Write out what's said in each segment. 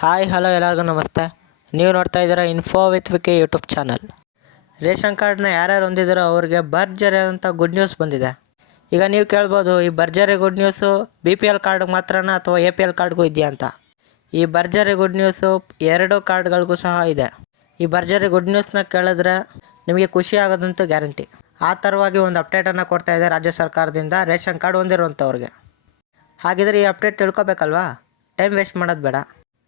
Hi hello ಎಲ್ಲರಿಗೂ ನಮಸ್ತೆ. ನೀವು ನೋಡ್ತಾ ಇದ್ದೀರಾ info with VK YouTube channel. Ration ಕಾರ್ಡ್ನ ಯಾರ್ಯಾರು ಹೊಂದಿದ್ದಾರೋ ಅವ್ರಿಗೆ ಭರ್ಜರಿ ಅಂತ ಗುಡ್ ನ್ಯೂಸ್ ಬಂದಿದೆ. ಈಗ ನೀವು ಕೇಳ್ಬೋದು, ಈ ಭರ್ಜರಿ ಗುಡ್ ನ್ಯೂಸು BPL ಕಾರ್ಡ್ಗೆ ಮಾತ್ರನಾ ಅಥವಾ APL ಕಾರ್ಡ್ಗೂ ಇದೆಯಾ ಅಂತ. ಈ ಭರ್ಜರಿ ಗುಡ್ ನ್ಯೂಸು ಎರಡು ಕಾರ್ಡ್ಗಳಿಗೂ ಸಹ ಇದೆ. ಈ ಭರ್ಜರಿ ಗುಡ್ ನ್ಯೂಸ್ನ ಕೇಳಿದ್ರೆ ನಿಮಗೆ ಖುಷಿ ಆಗೋದಂತೂ ಗ್ಯಾರಂಟಿ. ಆ ಥರವಾಗಿ ಒಂದು ಅಪ್ಡೇಟನ್ನು ಕೊಡ್ತಾ ಇದೆ ರಾಜ್ಯ ಸರ್ಕಾರದಿಂದ ರೇಷನ್ ಕಾರ್ಡ್ ಹೊಂದಿರುವಂಥವ್ರಿಗೆ. ಹಾಗಿದ್ರೆ ಈ ಅಪ್ಡೇಟ್ ತಿಳ್ಕೊಬೇಕಲ್ವಾ? ಟೈಮ್ ವೇಸ್ಟ್ ಮಾಡೋದು ಬೇಡ.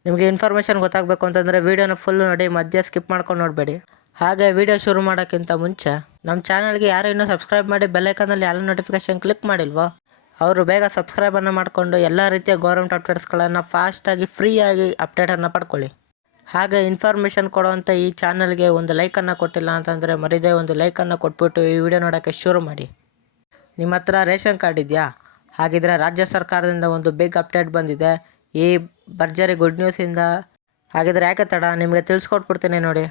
ನಿಮಗೆ ಇನ್ಫಾರ್ಮೇಷನ್ ಗೊತ್ತಾಗಬೇಕು ಅಂತಂದರೆ ವೀಡಿಯೋನ ಫುಲ್ಲು ನೋಡಿ, ಮಧ್ಯೆ ಸ್ಕಿಪ್ ಮಾಡ್ಕೊಂಡು ನೋಡಬೇಡಿ. ಹಾಗೆ ವೀಡಿಯೋ ಶುರು ಮಾಡೋಕ್ಕಿಂತ ಮುಂಚೆ ನಮ್ಮ ಚಾನಲ್ಗೆ ಯಾರು ಇನ್ನೂ ಸಬ್ಸ್ಕ್ರೈಬ್ ಮಾಡಿ ಬೆಲ್ಲೈಕನಲ್ಲಿ ಎಲ್ಲ ನೋಟಿಫಿಕೇಷನ್ ಕ್ಲಿಕ್ ಮಾಡಿಲ್ವೋ ಅವರು ಬೇಗ ಸಬ್ಸ್ಕ್ರೈಬನ್ನು ಮಾಡಿಕೊಂಡು ಎಲ್ಲ ರೀತಿಯ ಗೌರ್ಮೆಂಟ್ ಅಪ್ಡೇಟ್ಸ್ಗಳನ್ನು ಫಾಸ್ಟಾಗಿ ಫ್ರೀಯಾಗಿ ಅಪ್ಡೇಟನ್ನು ಪಡ್ಕೊಳ್ಳಿ. ಹಾಗೆ ಇನ್ಫಾರ್ಮೇಷನ್ ಕೊಡುವಂಥ ಈ ಚಾನಲ್ಗೆ ಒಂದು ಲೈಕನ್ನು ಕೊಟ್ಟಿಲ್ಲ ಅಂತಂದರೆ ಮರಿದೇ ಒಂದು ಲೈಕನ್ನು ಕೊಟ್ಬಿಟ್ಟು ಈ ವಿಡಿಯೋ ನೋಡೋಕ್ಕೆ ಶುರು ಮಾಡಿ. ನಿಮ್ಮ ಹತ್ರ ರೇಷನ್ ಕಾರ್ಡ್ ಇದೆಯಾ? ಹಾಗಿದ್ರೆ ರಾಜ್ಯ ಸರ್ಕಾರದಿಂದ ಒಂದು ಬಿಗ್ ಅಪ್ಡೇಟ್ ಬಂದಿದೆ ಈ ಭರ್ಜರಿ ಗುಡ್ ನ್ಯೂಸಿಂದ. ಹಾಗಿದ್ರೆ ಯಾಕೆ ತಡ, ನಿಮಗೆ ತಿಳಿಸ್ಕೊಟ್ಬಿಡ್ತೀನಿ ನೋಡಿ.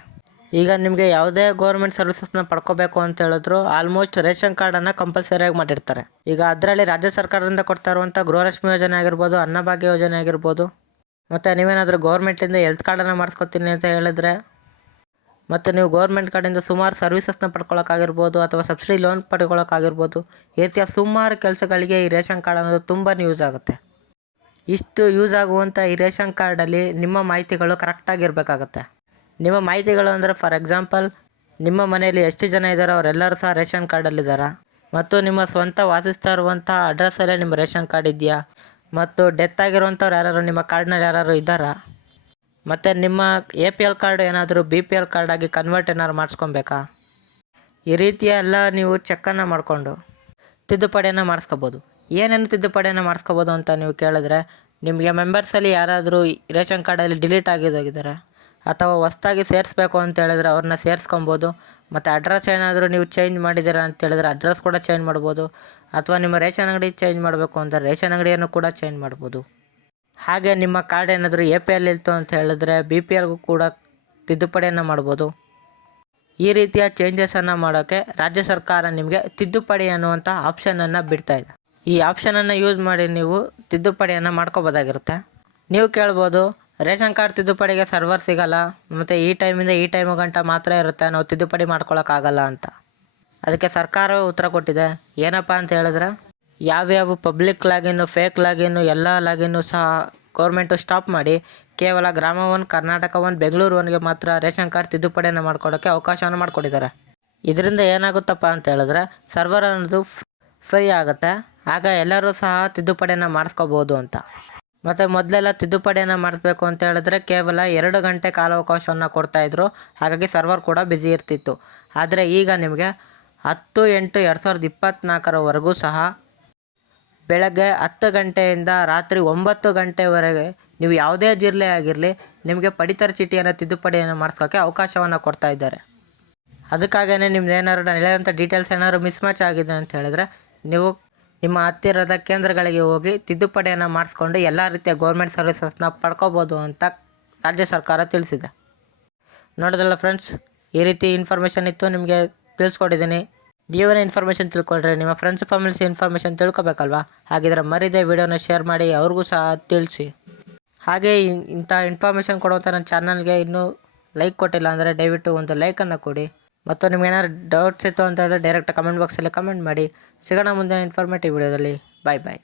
ಈಗ ನಿಮಗೆ ಯಾವುದೇ ಗೌರ್ಮೆಂಟ್ ಸರ್ವಿಸಸ್ನ ಪಡ್ಕೋಬೇಕು ಅಂತ ಹೇಳಿದ್ರು ಆಲ್ಮೋಸ್ಟ್ ರೇಷನ್ ಕಾರ್ಡನ್ನು ಕಂಪಲ್ಸರಿಯಾಗಿ ಮಾಡಿರ್ತಾರೆ. ಈಗ ಅದರಲ್ಲಿ ರಾಜ್ಯ ಸರ್ಕಾರದಿಂದ ಕೊಡ್ತಾ ಇರುವಂಥ ಗೃಹಲಕ್ಷ್ಮಿ ಯೋಜನೆ ಆಗಿರ್ಬೋದು, ಅನ್ನಭಾಗ್ಯ ಯೋಜನೆ ಆಗಿರ್ಬೋದು, ಮತ್ತು ನೀವೇನಾದರೂ ಗೌರ್ಮೆಂಟಿಂದ ಹೆಲ್ತ್ ಕಾರ್ಡನ್ನು ಮಾಡಿಸ್ಕೊತೀನಿ ಅಂತ ಹೇಳಿದ್ರೆ, ಮತ್ತು ನೀವು ಗೌರ್ಮೆಂಟ್ ಕಡೆಯಿಂದ ಸುಮಾರು ಸರ್ವಿಸಸ್ನ ಪಡ್ಕೊಳ್ಳೋಕ್ಕಾಗಿರ್ಬೋದು ಅಥವಾ ಸಬ್ಸಿಡಿ ಲೋನ್ ಪಡ್ಕೊಳ್ಳೋಕ್ಕಾಗಿರ್ಬೋದು, ಈ ರೀತಿಯ ಸುಮಾರು ಕೆಲಸಗಳಿಗೆ ಈ ರೇಷನ್ ಕಾರ್ಡ್ ಅನ್ನೋದು ತುಂಬಾ ಯೂಸ್ ಆಗುತ್ತೆ. ಇಷ್ಟು ಯೂಸ್ ಆಗುವಂಥ ಈ ರೇಷನ್ ಕಾರ್ಡಲ್ಲಿ ನಿಮ್ಮ ಮಾಹಿತಿಗಳು ಕರೆಕ್ಟಾಗಿರಬೇಕಾಗತ್ತೆ. ನಿಮ್ಮ ಮಾಹಿತಿಗಳು ಅಂದರೆ ಫಾರ್ ಎಕ್ಸಾಂಪಲ್, ನಿಮ್ಮ ಮನೆಯಲ್ಲಿ ಎಷ್ಟು ಜನ ಇದ್ದಾರೋ ಅವರೆಲ್ಲರೂ ಸಹ ರೇಷನ್ ಕಾರ್ಡಲ್ಲಿದ್ದಾರೆ, ಮತ್ತು ನಿಮ್ಮ ಸ್ವಂತ ವಾಸಿಸ್ತಾ ಇರುವಂಥ ಅಡ್ರೆಸ್ಸಲ್ಲೇ ನಿಮ್ಮ ರೇಷನ್ ಕಾರ್ಡ್ ಇದೆಯಾ, ಮತ್ತು ಡೆತ್ ಆಗಿರುವಂಥವ್ರು ಯಾರು ನಿಮ್ಮ ಕಾರ್ಡ್ನಲ್ಲಿ ಯಾರು ಇದ್ದಾರಾ, ಮತ್ತು ನಿಮ್ಮ APL ಕಾರ್ಡ್ ಏನಾದರೂ BPL ಕಾರ್ಡಾಗಿ ಕನ್ವರ್ಟ್ ಏನಾದ್ರು ಮಾಡಿಸ್ಕೊಬೇಕಾ, ಈ ರೀತಿಯ ಎಲ್ಲ ನೀವು ಚೆಕ್ಕನ್ನು ಮಾಡಿಕೊಂಡು ತಿದ್ದುಪಡಿಯನ್ನು ಮಾಡಿಸ್ಕೋಬೋದು. ಏನೇನು ತಿದ್ದುಪಡಿಯನ್ನು ಮಾಡಿಸ್ಕೋಬೋದು ಅಂತ ನೀವು ಕೇಳಿದ್ರೆ, ನಿಮಗೆ ಮೆಂಬರ್ಸಲ್ಲಿ ಯಾರಾದರೂ ರೇಷನ್ ಕಾರ್ಡಲ್ಲಿ ಡಿಲೀಟ್ ಆಗಿದ್ದಾರೆ ಅಥವಾ ಹೊಸ್ದಾಗಿ ಸೇರಿಸ್ಬೇಕು ಅಂತ ಹೇಳಿದ್ರೆ ಅವ್ರನ್ನ ಸೇರಿಸ್ಕೊಬೋದು. ಮತ್ತು ಅಡ್ರೆಸ್ ಏನಾದರೂ ನೀವು ಚೇಂಜ್ ಮಾಡಿದ್ದೀರಾ ಅಂತ ಹೇಳಿದ್ರೆ ಅಡ್ರೆಸ್ ಕೂಡ ಚೇಂಜ್ ಮಾಡ್ಬೋದು. ಅಥವಾ ನಿಮ್ಮ ರೇಷನ್ ಅಂಗಡಿ ಚೇಂಜ್ ಮಾಡಬೇಕು ಅಂದರೆ ರೇಷನ್ ಅಂಗಡಿಯನ್ನು ಕೂಡ ಚೇಂಜ್ ಮಾಡ್ಬೋದು. ಹಾಗೆ ನಿಮ್ಮ ಕಾರ್ಡ್ ಏನಾದರೂ APL ಇತ್ತು ಅಂತ ಹೇಳಿದ್ರೆ BPLಗೂ ಕೂಡ ತಿದ್ದುಪಡಿಯನ್ನು ಮಾಡ್ಬೋದು. ಈ ರೀತಿಯ ಚೇಂಜಸನ್ನು ಮಾಡೋಕ್ಕೆ ರಾಜ್ಯ ಸರ್ಕಾರ ನಿಮಗೆ ತಿದ್ದುಪಡಿ ಅನ್ನುವಂಥ ಆಪ್ಷನನ್ನು ಬಿಡ್ತಾ ಇದೆ. ಈ ಆಪ್ಷನನ್ನು ಯೂಸ್ ಮಾಡಿ ನೀವು ತಿದ್ದುಪಡಿಯನ್ನು ಮಾಡ್ಕೋಬೋದಾಗಿರುತ್ತೆ. ನೀವು ಕೇಳ್ಬೋದು, ರೇಷನ್ ಕಾರ್ಡ್ ತಿದ್ದುಪಡಿಗೆ ಸರ್ವರ್ ಸಿಗಲ್ಲ, ಮತ್ತು ಈ ಟೈಮಿಂದ ಈ ಟೈಮು ಗಂಟ ಮಾತ್ರ ಇರುತ್ತೆ, ನಾವು ತಿದ್ದುಪಡಿ ಮಾಡ್ಕೊಳಕ್ಕಾಗಲ್ಲ ಅಂತ. ಅದಕ್ಕೆ ಸರ್ಕಾರವು ಉತ್ತರ ಕೊಟ್ಟಿದೆ. ಏನಪ್ಪ ಅಂತ ಹೇಳಿದ್ರೆ, ಯಾವ್ಯಾವ ಪಬ್ಲಿಕ್ ಲಾಗಿನ್ನು, ಫೇಕ್ ಲಾಗಿನ್ನು, ಎಲ್ಲ ಲಾಗಿನ್ನು ಸಹ ಗೌರ್ಮೆಂಟು ಸ್ಟಾಪ್ ಮಾಡಿ ಕೇವಲ ಗ್ರಾಮ 1, ಕರ್ನಾಟಕ 1, ಬೆಂಗಳೂರು 1ಗೆ ಮಾತ್ರ ರೇಷನ್ ಕಾರ್ಡ್ ತಿದ್ದುಪಡಿಯನ್ನು ಮಾಡ್ಕೊಳ್ಳೋಕ್ಕೆ ಅವಕಾಶವನ್ನು ಮಾಡಿಕೊಟ್ಟಿದ್ದಾರೆ. ಇದರಿಂದ ಏನಾಗುತ್ತಪ್ಪ ಅಂತ ಹೇಳಿದ್ರೆ ಸರ್ವರ್ ಅನ್ನೋದು ಫ್ರೀ ಆಗುತ್ತೆ. ಆಗ ಎಲ್ಲರೂ ಸಹ ತಿದ್ದುಪಡಿಯನ್ನು ಮಾಡಿಸ್ಕೋಬೋದು ಅಂತ. ಮತ್ತು ಮೊದಲೆಲ್ಲ ತಿದ್ದುಪಡಿಯನ್ನು ಮಾಡಿಸ್ಬೇಕು ಅಂತ ಹೇಳಿದ್ರೆ ಕೇವಲ 2 ಗಂಟೆ ಕಾಲಾವಕಾಶವನ್ನು ಕೊಡ್ತಾಯಿದ್ರು, ಹಾಗಾಗಿ ಸರ್ವರ್ ಕೂಡ ಬ್ಯುಸಿ ಇರ್ತಿತ್ತು. ಆದರೆ ಈಗ ನಿಮಗೆ 10/8/2024 ಸಹ ಬೆಳಗ್ಗೆ 10 ಗಂಟೆಯಿಂದ ರಾತ್ರಿ 9 ಗಂಟೆವರೆಗೆ ನೀವು ಯಾವುದೇ ಜಿಲ್ಲೆ ಆಗಿರಲಿ ನಿಮಗೆ ಪಡಿತರ ಚೀಟಿಯನ್ನು ತಿದ್ದುಪಡಿಯನ್ನು ಮಾಡಿಸೋಕ್ಕೆ ಅವಕಾಶವನ್ನು ಕೊಡ್ತಾ ಇದ್ದಾರೆ. ಅದಕ್ಕಾಗೇ ನಿಮ್ದು ಏನಾದ್ರು ನಡೆಯುವಂಥ ಡೀಟೇಲ್ಸ್ ಏನಾದ್ರು ಮಿಸ್ಮ್ಯಾಚ್ ಆಗಿದೆ ಅಂತ ಹೇಳಿದ್ರೆ ನೀವು ನಿಮ್ಮ ಹತ್ತಿರದ ಕೇಂದ್ರಗಳಿಗೆ ಹೋಗಿ ತಿದ್ದುಪಡಿಯನ್ನು ಮಾಡಿಸ್ಕೊಂಡು ಎಲ್ಲ ರೀತಿಯ ಗೌರ್ಮೆಂಟ್ ಸರ್ವಿಸಸ್ನ ಪಡ್ಕೋಬೋದು ಅಂತ ರಾಜ್ಯ ಸರ್ಕಾರ ತಿಳಿಸಿದೆ. ನೋಡಿದ್ರಲ್ಲ ಫ್ರೆಂಡ್ಸ್, ಈ ರೀತಿ ಇನ್ಫಾರ್ಮೇಷನ್ ಇತ್ತು, ನಿಮಗೆ ತಿಳಿಸ್ಕೊಟ್ಟಿದ್ದೀನಿ. ನೀವೇನೇ ಇನ್ಫಾರ್ಮೇಷನ್ ತಿಳ್ಕೊಂಡ್ರೆ ನಿಮ್ಮ ಫ್ರೆಂಡ್ಸ್ ಫ್ಯಾಮಿಲೀಸ್ ಇನ್ಫಾರ್ಮೇಷನ್ ತಿಳ್ಕೊಬೇಕಲ್ವಾ? ಹಾಗಿದ್ರೆ ಮರಿದೇ ವಿಡಿಯೋನ ಶೇರ್ ಮಾಡಿ ಅವ್ರಿಗೂ ಸಹ ತಿಳಿಸಿ. ಹಾಗೆ ಇಂಥ ಇನ್ಫಾರ್ಮೇಷನ್ ಕೊಡುವಂಥ ನನ್ನ ಚಾನಲ್ಗೆ ಇನ್ನೂ ಲೈಕ್ ಕೊಟ್ಟಿಲ್ಲ ಅಂದರೆ ದಯವಿಟ್ಟು ಒಂದು ಲೈಕನ್ನು ಕೊಡಿ. ಮತ್ತು ನಿಮ್ಗೆ ಏನಾದ್ರು ಡೌಟ್ಸ್ ಇತ್ತು ಅಂತ ಹೇಳಿದ್ರೆ ಡೈರೆಕ್ಟ್ ಕಮೆಂಟ್ ಬಾಕ್ಸಲ್ಲಿ ಕಮೆಂಟ್ ಮಾಡಿ. ಸಿಗೋಣ ಮುಂದಿನ ಇನ್ಫಾರ್ಮೇಟಿವ್ ವಿಡಿಯೋದಲ್ಲಿ. ಬಾಯ್ ಬಾಯ್.